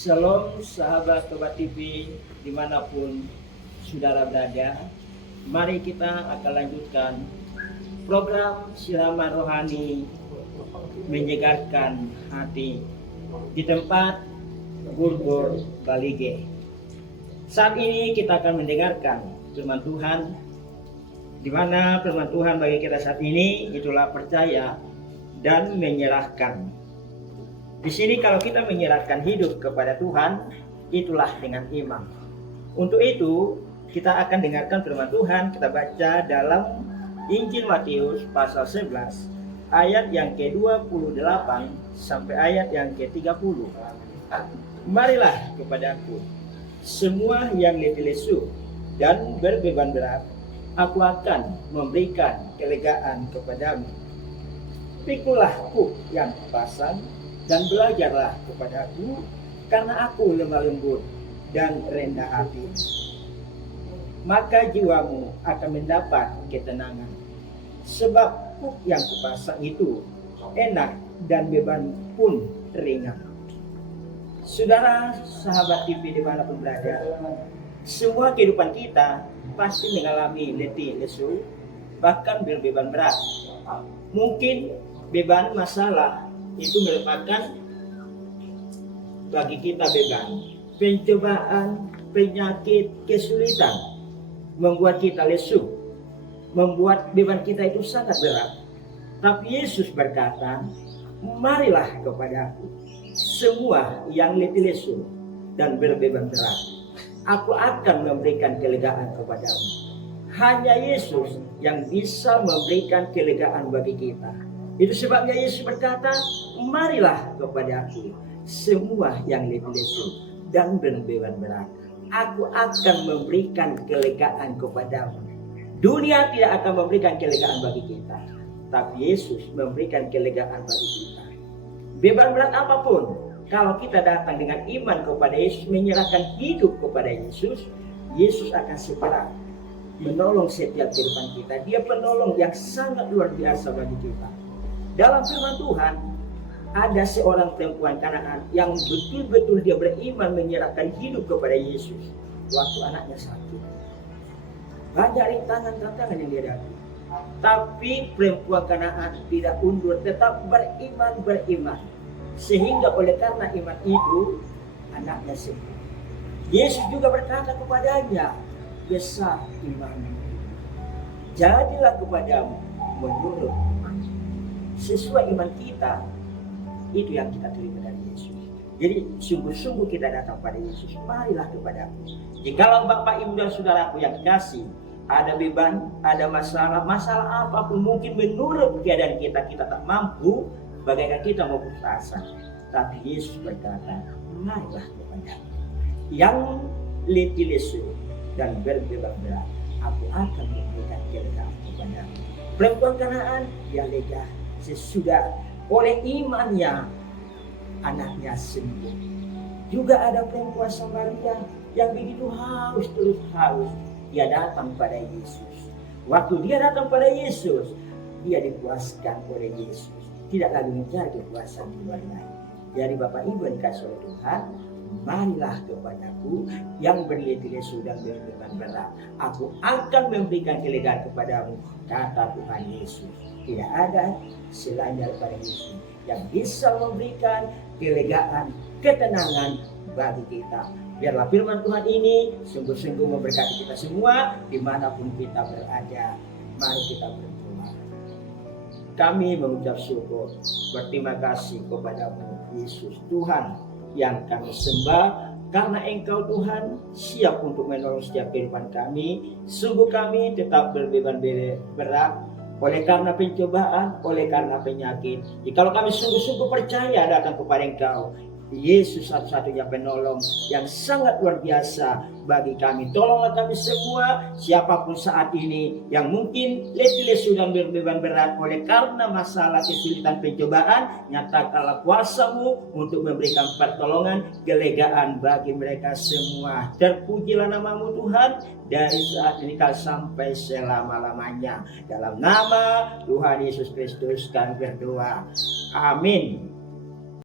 Shalom sahabat Tobat TV dimanapun saudara berada. Mari kita akan lanjutkan program siraman rohani menyegarkan hati di tempat Burbur Balige. Saat ini kita akan mendengarkan firman Tuhan, di mana firman Tuhan bagi kita saat ini itulah percaya dan menyerahkan. Di sini kalau kita menyerahkan hidup kepada Tuhan, itulah dengan iman. Untuk itu, kita akan dengarkan firman Tuhan. Kita baca dalam Injil Matius pasal 11 ayat yang ke-28 sampai ayat yang ke-30. Marilah kepadaku semua yang letih lesu dan berbeban berat, aku akan memberikan kelegaan kepadamu. Pikulah kuk yang kupasang dan belajarlah kepadaku, karena aku lemah lembut dan rendah hati. Maka jiwamu akan mendapat ketenangan. Sebab kuk yang kupasang itu enak dan beban pun ringan. Saudara, sahabat TV dimanapun berada, semua kehidupan kita pasti mengalami letih lesu, bahkan berbeban berat. Mungkin beban masalah itu merupakan bagi kita beban. Pencobaan, penyakit, kesulitan membuat kita lesu, membuat beban kita itu sangat berat. Tapi Yesus berkata, marilah kepadaku semua yang letih lesu dan berbeban berat, aku akan memberikan kelegaan kepadamu. Hanya Yesus yang bisa memberikan kelegaan bagi kita. Itu sebabnya Yesus berkata, marilah kepadaku semua yang letih lesu dan berbeban berat, aku akan memberikan kelegaan kepadamu. Dunia tidak akan memberikan kelegaan bagi kita, tapi Yesus memberikan kelegaan bagi kita. Beban berat apapun, kalau kita datang dengan iman kepada Yesus, menyerahkan hidup kepada Yesus, Yesus akan segera menolong setiap kehidupan kita. Dia penolong yang sangat luar biasa bagi kita. Dalam firman Tuhan, ada seorang perempuan Kanaan yang betul-betul dia beriman menyerahkan hidup kepada Yesus waktu anaknya sakit. Banyak rintangan tantangan yang dia hadapi, tapi perempuan Kanaan tidak undur, tetap beriman, sehingga oleh karena iman itu anaknya sembuh. Yesus juga berkata kepadanya, besar imanmu, jadilah kepadamu menurut sesuai iman kita. Itu yang kita terima dari Yesus. Jadi sungguh-sungguh kita datang pada Yesus, marilah kepadaku. Jikalau Bapak Ibu dan Saudaraku yang kasih, ada beban, ada masalah apapun, mungkin menurut keadaan kita tak mampu, bagaikan kita mau putus asa. Tapi Yesus berkata, marilah kepadaku yang letih lesu dan berbeban berat, aku akan memberikan kelegaan kepadamu. Perempuan Kanaan dia lega sesudah oleh imannya anaknya sembuh. Juga ada perempuan Samaria yang begitu haus, terus haus, dia datang pada Yesus. Waktu dia datang pada Yesus, dia dipuaskan oleh Yesus, tidak lagi mencari kepuasan di luar lain. Jadi Bapak Ibu yang dikasihi oleh Tuhan, marilah kepadaku yang berletih lesu dan berbeban berat, aku akan memberikan kelegaan kepadamu, kata Tuhan Yesus. Tidak ada selain daripada Yesus yang bisa memberikan kelegaan, ketenangan bagi kita. Biarlah firman Tuhan ini sungguh-sungguh memberkati kita semua dimanapun kita berada. Mari kita berdoa. Kami mengucap syukur, berterima kasih kepadamu Yesus Tuhan yang kami sembah, karena Engkau Tuhan siap untuk menolong setiap kehidupan kami. Sungguh kami tetap berbeban berat oleh karena pencobaan, oleh karena penyakit. Jikalau kami sungguh-sungguh percaya datang kepada Engkau, Yesus satu-satunya penolong yang sangat luar biasa bagi kami. Tolonglah kami semua, siapapun saat ini yang mungkin letih lesu dan berbeban berat oleh karena masalah, kesulitan, pencobaan, nyatakanlah kuasa-Mu untuk memberikan pertolongan, kelegaan bagi mereka semua. Terpujilah nama-Mu Tuhan, dari saat ini sampai selama-lamanya. Dalam nama Tuhan Yesus Kristus kami berdoa. Amin.